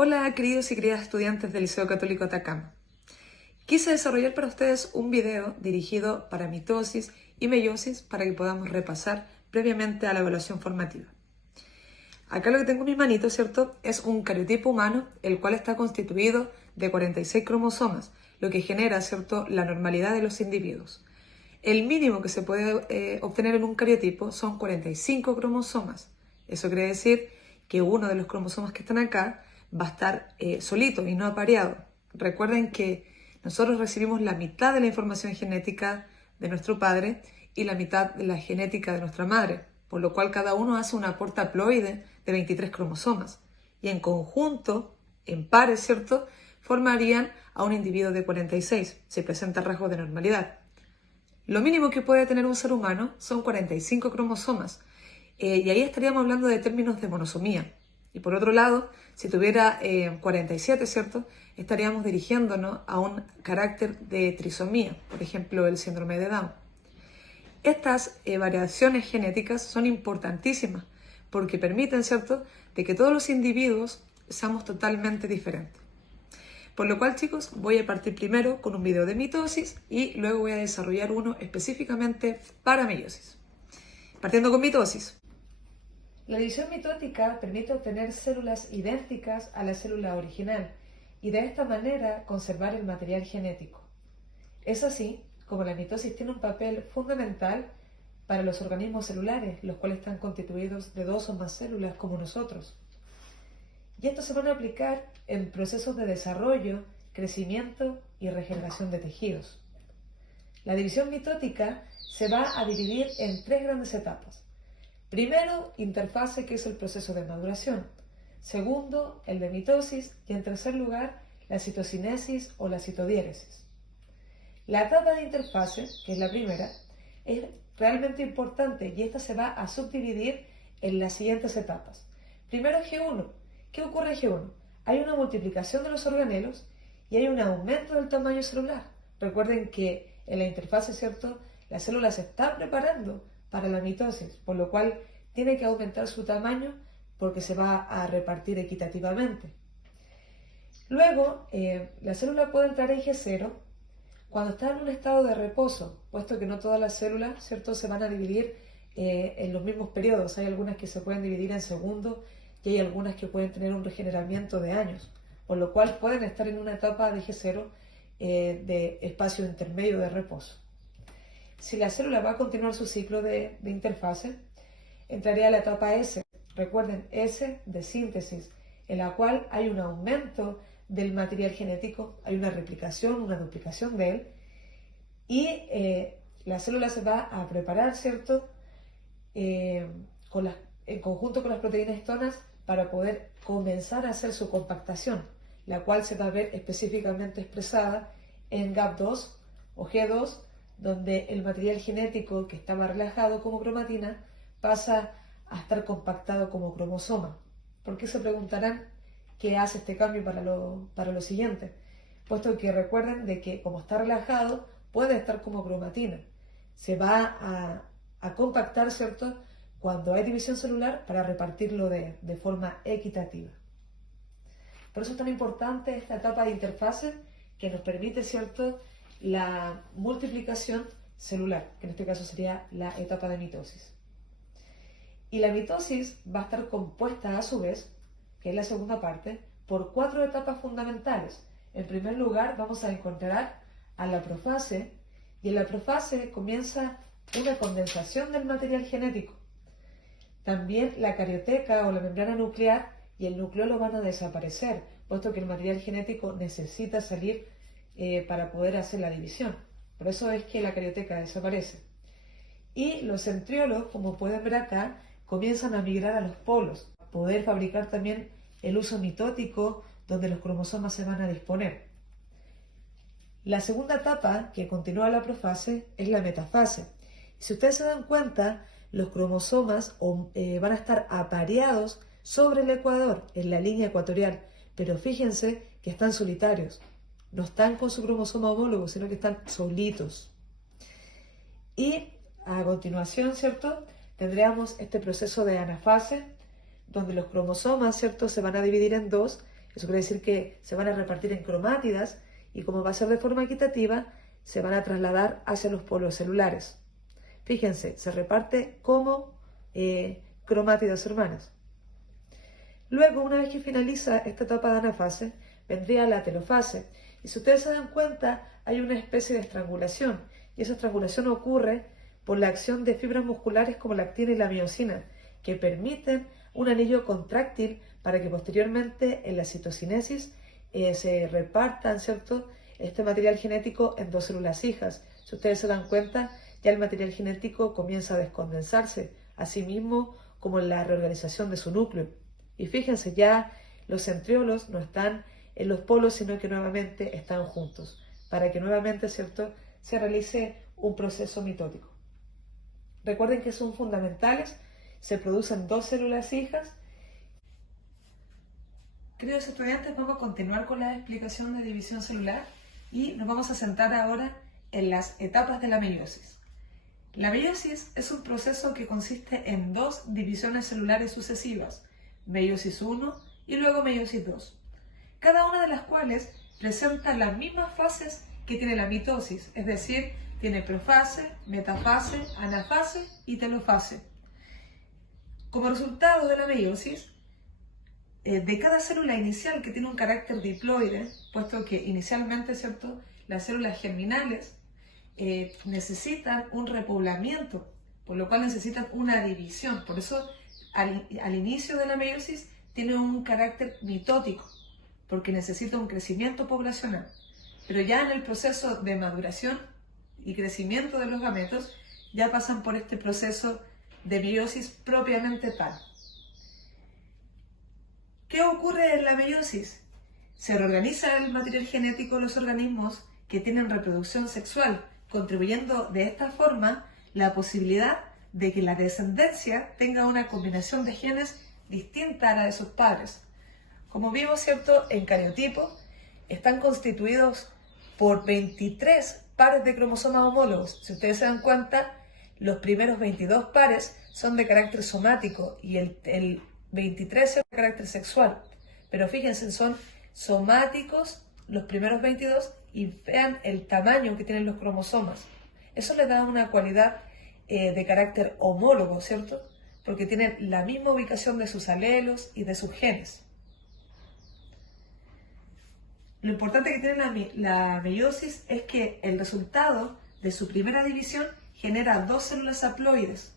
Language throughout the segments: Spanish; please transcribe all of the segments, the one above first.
Hola, queridos y queridas estudiantes del Liceo Católico Atacama. Quise desarrollar para ustedes un video dirigido para mitosis y meiosis para que podamos repasar previamente a la evaluación formativa. Acá lo que tengo en mi manito, ¿cierto? Es un cariotipo humano, el cual está constituido de 46 cromosomas, lo que genera, ¿cierto?, la normalidad de los individuos. El mínimo que se puede obtener en un cariotipo son 45 cromosomas. Eso quiere decir que uno de los cromosomas que están acá va a estar solito y no apareado. Recuerden que nosotros recibimos la mitad de la información genética de nuestro padre y la mitad de la genética de nuestra madre, por lo cual cada uno hace un aporte haploide de 23 cromosomas. Y en conjunto, en pares, ¿cierto?, formarían a un individuo de 46, si presenta rasgos de normalidad. Lo mínimo que puede tener un ser humano son 45 cromosomas, y ahí estaríamos hablando de términos de monosomía. Y por otro lado, si tuviera 47, ¿cierto?, estaríamos dirigiéndonos a un carácter de trisomía, por ejemplo, el síndrome de Down. Estas variaciones genéticas son importantísimas porque permiten, ¿cierto?, de que todos los individuos seamos totalmente diferentes. Por lo cual, chicos, voy a partir primero con un video de mitosis y luego voy a desarrollar uno específicamente para meiosis. Partiendo con mitosis. La división mitótica permite obtener células idénticas a la célula original y de esta manera conservar el material genético. Es así como la mitosis tiene un papel fundamental para los organismos celulares, los cuales están constituidos de 2 o más células como nosotros. Y estos se van a aplicar en procesos de desarrollo, crecimiento y regeneración de tejidos. La división mitótica se va a dividir en 3 grandes etapas. Primero, interfase, que es el proceso de maduración. Segundo, el de mitosis. Y en tercer lugar, la citocinesis o la citodiéresis. La etapa de interfase, que es la primera, es realmente importante y esta se va a subdividir en las siguientes etapas. Primero, G1. ¿Qué ocurre en G1? Hay una multiplicación de los organelos y hay un aumento del tamaño celular. Recuerden que en la interfase, ¿cierto?, la célula se está preparando para la mitosis, por lo cual tiene que aumentar su tamaño porque se va a repartir equitativamente. Luego, la célula puede entrar en G0 cuando está en un estado de reposo, puesto que no todas las células, ¿cierto?, se van a dividir en los mismos periodos. Hay algunas que se pueden dividir en segundos y hay algunas que pueden tener un regeneramiento de años, por lo cual pueden estar en una etapa de G0 de espacio intermedio de reposo. Si la célula va a continuar su ciclo de interfase, entraría a la etapa S. Recuerden, S de síntesis, en la cual hay un aumento del material genético, hay una replicación, una duplicación de él, y la célula se va a preparar, ¿cierto?, en conjunto con las proteínas histonas para poder comenzar a hacer su compactación, la cual se va a ver específicamente expresada en GAP2 o G2, donde el material genético que estaba relajado como cromatina pasa a estar compactado como cromosoma. ¿Por qué se preguntarán qué hace este cambio para lo siguiente? Puesto que recuerden de que como está relajado puede estar como cromatina. Se va a compactar, ¿cierto?, cuando hay división celular para repartirlo de forma equitativa. Por eso es tan importante esta etapa de interfase que nos permite, ¿cierto?, la multiplicación celular, que en este caso sería la etapa de mitosis. Y la mitosis va a estar compuesta a su vez, que es la segunda parte, por 4 etapas fundamentales. En primer lugar vamos a encontrar a la profase, y en la profase comienza una condensación del material genético. También la carioteca o la membrana nuclear y el nucleolo van a desaparecer, puesto que el material genético necesita salir para poder hacer la división. Por eso es que la carioteca desaparece. Y los centriolos, como pueden ver acá, comienzan a migrar a los polos, poder fabricar también el uso mitótico, donde los cromosomas se van a disponer. La segunda etapa, que continúa la profase, es la metafase. Si ustedes se dan cuenta, los cromosomas van a estar apareados sobre el ecuador, en la línea ecuatorial, pero fíjense que están solitarios. No están con su cromosoma homólogo, sino que están solitos. Y a continuación, ¿cierto?, tendríamos este proceso de anafase, donde los cromosomas, ¿cierto?, se van a dividir en 2 Eso quiere decir que se van a repartir en cromátidas y como va a ser de forma equitativa, se van a trasladar hacia los polos celulares. Fíjense, se reparte como cromátidas hermanas. Luego, una vez que finaliza esta etapa de anafase, vendría la telofase. Y si ustedes se dan cuenta, hay una especie de estrangulación. Y esa estrangulación ocurre por la acción de fibras musculares como la actina y la miosina, que permiten un anillo contráctil para que posteriormente en la citocinesis se repartan, ¿cierto?, este material genético en dos células hijas. Si ustedes se dan cuenta, ya el material genético comienza a descondensarse, asimismo como en la reorganización de su núcleo. Y fíjense, ya los centriolos no están en los polos, sino que nuevamente están juntos, para que nuevamente, ¿cierto?, se realice un proceso mitótico. Recuerden que son fundamentales, se producen dos células hijas. Queridos estudiantes, vamos a continuar con la explicación de división celular y nos vamos a centrar ahora en las etapas de la meiosis. La meiosis es un proceso que consiste en dos divisiones celulares sucesivas, meiosis 1 y luego meiosis 2, cada una de las cuales presenta las mismas fases que tiene la mitosis, es decir, tiene profase, metafase, anafase y telofase. Como resultado de la meiosis, de cada célula inicial que tiene un carácter diploide, puesto que inicialmente, ¿cierto?, las células germinales necesitan un repoblamiento, por lo cual necesitan una división. Por eso, al inicio de la meiosis, tiene un carácter mitótico, porque necesita un crecimiento poblacional. Pero ya en el proceso de maduración y crecimiento de los gametos, ya pasan por este proceso de meiosis propiamente tal. ¿Qué ocurre en la meiosis? Se reorganiza el material genético de los organismos que tienen reproducción sexual, contribuyendo de esta forma la posibilidad de que la descendencia tenga una combinación de genes distinta a la de sus padres. Como vimos, ¿cierto?, en cariotipo están constituidos por 23 pares de cromosomas homólogos. Si ustedes se dan cuenta, los primeros 22 pares son de carácter somático y el 23 es de carácter sexual. Pero fíjense, son somáticos los primeros 22 y vean el tamaño que tienen los cromosomas. Eso les da una cualidad de carácter homólogo, ¿cierto? Porque tienen la misma ubicación de sus alelos y de sus genes. Lo importante que tiene la meiosis es que el resultado de su primera división genera dos células haploides,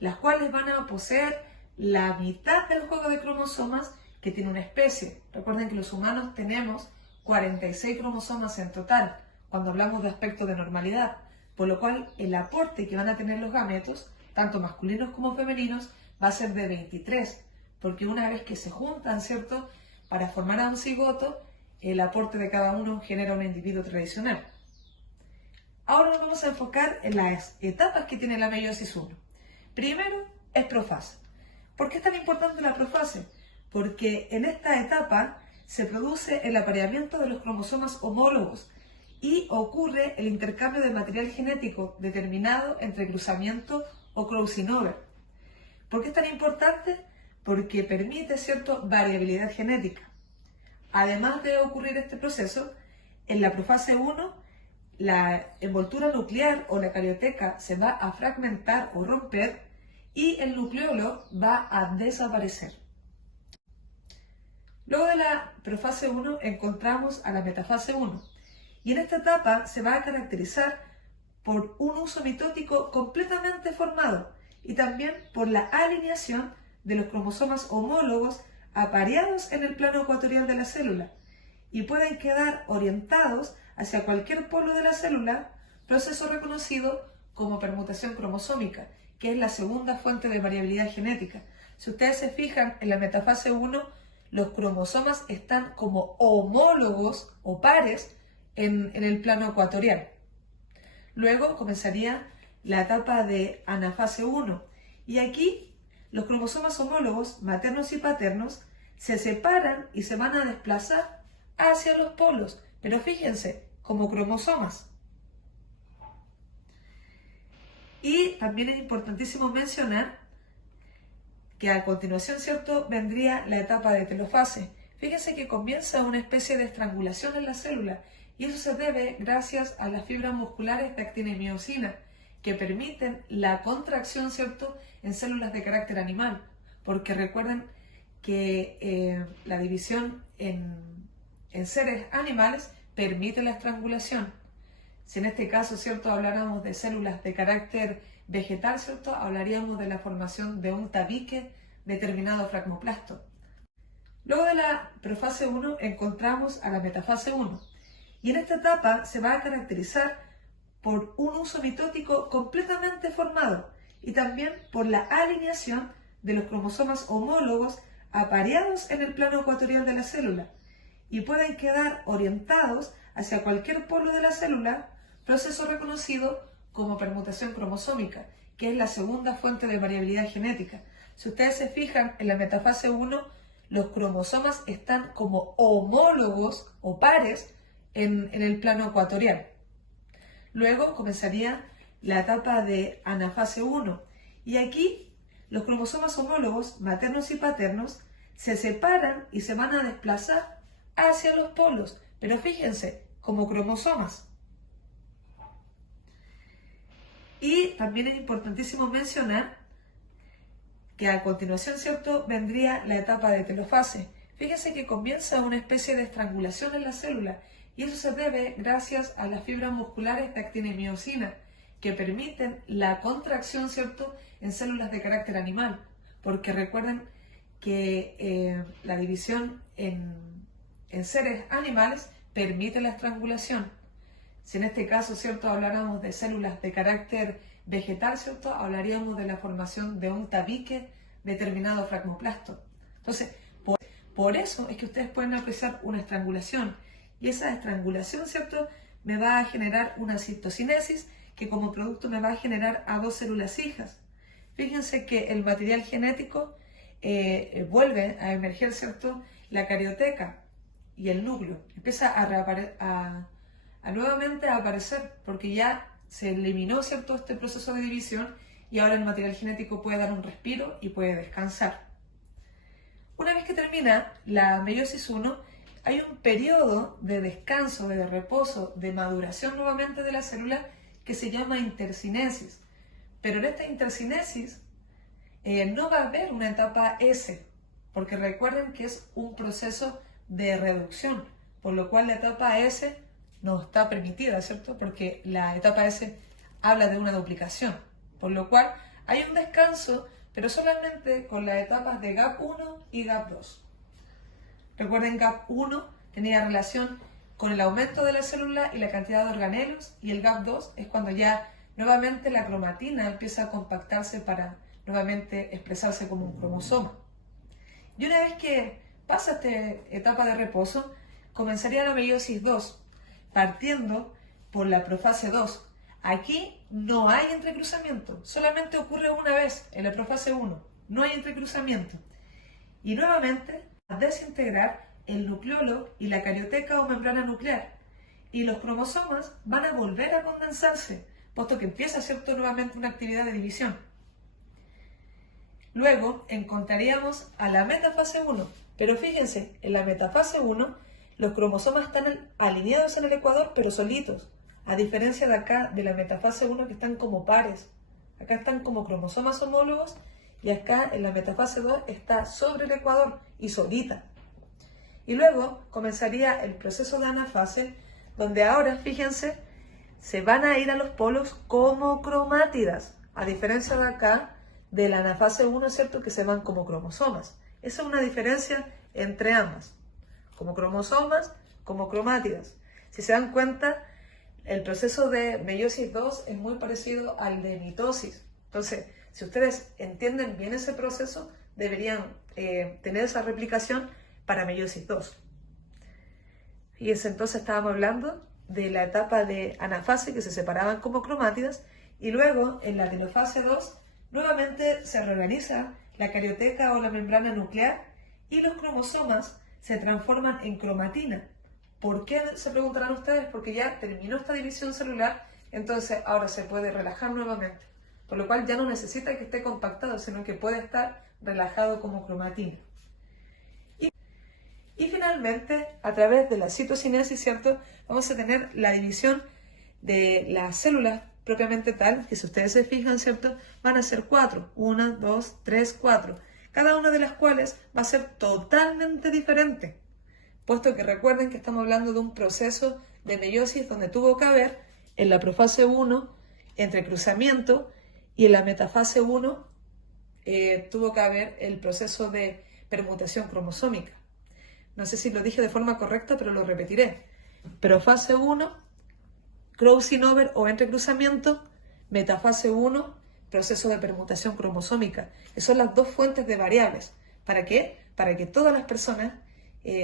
las cuales van a poseer la mitad del juego de cromosomas que tiene una especie. Recuerden que los humanos tenemos 46 cromosomas en total, cuando hablamos de aspecto de normalidad, por lo cual el aporte que van a tener los gametos, tanto masculinos como femeninos, va a ser de 23, porque una vez que se juntan, ¿cierto?, para formar a un cigoto, el aporte de cada uno genera un individuo tradicional. Ahora nos vamos a enfocar en las etapas que tiene la meiosis 1. Primero es profase. ¿Por qué es tan importante la profase? Porque en esta etapa se produce el apareamiento de los cromosomas homólogos y ocurre el intercambio de material genético determinado entre cruzamiento o crossing over. ¿Por qué es tan importante? Porque permite cierta variabilidad genética. Además de ocurrir este proceso, en la profase 1, la envoltura nuclear o la carioteca se va a fragmentar o romper y el nucleolo va a desaparecer. Luego de la profase 1 encontramos a la metafase 1 y en esta etapa se va a caracterizar por un uso mitótico completamente formado y también por la alineación de los cromosomas homólogos apareados en el plano ecuatorial de la célula y pueden quedar orientados hacia cualquier polo de la célula, proceso reconocido como permutación cromosómica, que es la segunda fuente de variabilidad genética. Si ustedes se fijan en la metafase 1, los cromosomas están como homólogos o pares en el plano ecuatorial. Luego comenzaría la etapa de anafase 1 y aquí los cromosomas homólogos maternos y paternos se separan y se van a desplazar hacia los polos, pero fíjense, como cromosomas. Y también es importantísimo mencionar que a continuación, ¿cierto?, vendría la etapa de telofase. Fíjense que comienza una especie de estrangulación en la célula y eso se debe gracias a las fibras musculares de actina y miosina que permiten la contracción, ¿cierto?, en células de carácter animal, porque recuerden que la división en seres animales permite la estrangulación. Si en este caso, ¿cierto?, habláramos de células de carácter vegetal, ¿cierto?, hablaríamos de la formación de un tabique determinado fragmoplasto. Luego de la profase 1 encontramos a la metafase 1 y en esta etapa se va a caracterizar por un uso mitótico completamente formado y también por la alineación de los cromosomas homólogos apareados en el plano ecuatorial de la célula y pueden quedar orientados hacia cualquier polo de la célula, proceso reconocido como permutación cromosómica, que es la segunda fuente de variabilidad genética. Si ustedes se fijan en la metafase 1, los cromosomas están como homólogos o pares en el plano ecuatorial. Luego comenzaría la etapa de anafase 1 y aquí los cromosomas homólogos maternos y paternos se separan y se van a desplazar hacia los polos, pero fíjense, como cromosomas. Y también es importantísimo mencionar que a continuación, ¿cierto?, vendría la etapa de telofase. Fíjense que comienza una especie de estrangulación en la célula y eso se debe gracias a las fibras musculares de actina y miosina que permiten la contracción, ¿cierto?, en células de carácter animal, porque recuerden que la división en seres animales permite la estrangulación. Si en este caso, ¿cierto?, habláramos de células de carácter vegetal, ¿cierto?, hablaríamos de la formación de un tabique determinado fragmoplasto. Entonces, por eso es que ustedes pueden apreciar una estrangulación y esa estrangulación, ¿cierto?, me va a generar una citocinesis que como producto me va a generar a dos células hijas. Fíjense que el material genético vuelve a emerger, ¿cierto?, la carioteca y el núcleo. Empieza a nuevamente a aparecer porque ya se eliminó, ¿cierto?, este proceso de división y ahora el material genético puede dar un respiro y puede descansar. Una vez que termina la meiosis 1, hay un periodo de descanso, de reposo, de maduración nuevamente de la célula que se llama intercinesis. Pero en esta intercinesis no va a haber una etapa S, porque recuerden que es un proceso de reducción, por lo cual la etapa S no está permitida, ¿cierto? Porque la etapa S habla de una duplicación, por lo cual hay un descanso, pero solamente con las etapas de GAP1 y GAP2. Recuerden, GAP1 tenía relación con el aumento de la célula y la cantidad de organelos, y el GAP2 es cuando ya nuevamente la cromatina empieza a compactarse para nuevamente expresarse como un cromosoma. Y una vez que pasa esta etapa de reposo, comenzaría la meiosis 2, partiendo por la profase 2. Aquí no hay entrecruzamiento, solamente ocurre una vez en la profase 1, no hay entrecruzamiento. Y nuevamente a desintegrar el nucleolo y la carioteca o membrana nuclear. Y los cromosomas van a volver a condensarse, puesto que empieza, ¿cierto?, nuevamente una actividad de división. Luego encontraríamos a la metafase 1, pero fíjense, en la metafase 1 los cromosomas están alineados en el ecuador, pero solitos, a diferencia de acá, de la metafase 1, que están como pares. Acá están como cromosomas homólogos y acá en la metafase 2 está sobre el ecuador y solita. Y luego comenzaría el proceso de anafase, donde ahora, fíjense, se van a ir a los polos como cromátidas, a diferencia de acá, de la anafase 1, ¿cierto?, que se van como cromosomas. Esa es una diferencia entre ambas, como cromosomas, como cromátidas. Si se dan cuenta, el proceso de meiosis 2 es muy parecido al de mitosis. Entonces, si ustedes entienden bien ese proceso, deberían tener esa replicación para meiosis 2. Fíjense, entonces estábamos hablando de la etapa de anafase, que se separaban como cromátidas, y luego en la telofase 2 nuevamente se reorganiza la carioteca o la membrana nuclear y los cromosomas se transforman en cromatina. ¿Por qué? Se preguntarán ustedes, porque ya terminó esta división celular, entonces ahora se puede relajar nuevamente, por lo cual ya no necesita que esté compactado, sino que puede estar relajado como cromatina. Y finalmente, a través de la citocinesis, ¿cierto? Vamos a tener la división de las células propiamente tal, que si ustedes se fijan, ¿cierto? Van a ser 4. 1, 2, 3, 4. Cada una de las cuales va a ser totalmente diferente. Puesto que recuerden que estamos hablando de un proceso de meiosis donde tuvo que haber en la profase 1 entrecruzamiento y en la metafase 1 tuvo que haber el proceso de permutación cromosómica. No sé si lo dije de forma correcta, pero lo repetiré. Profase 1, crossing over o entrecruzamiento, metafase 1, proceso de permutación cromosómica, que son las dos fuentes de variables. ¿Para qué? Para que todas las personas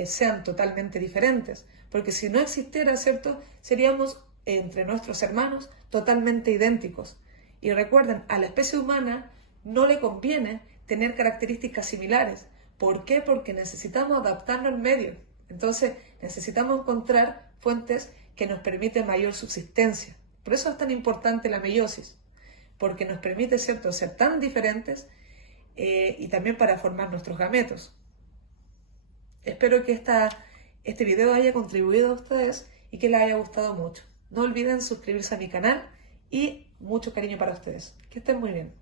sean totalmente diferentes, porque si no existiera, ¿cierto?, seríamos entre nuestros hermanos totalmente idénticos. Y recuerden, a la especie humana no le conviene tener características similares. ¿Por qué? Porque necesitamos adaptarnos al medio. Entonces necesitamos encontrar fuentes que nos permiten mayor subsistencia. Por eso es tan importante la meiosis, porque nos permite, ¿cierto?, ser tan diferentes y también para formar nuestros gametos. Espero que este video haya contribuido a ustedes y que les haya gustado mucho. No olviden suscribirse a mi canal y mucho cariño para ustedes. Que estén muy bien.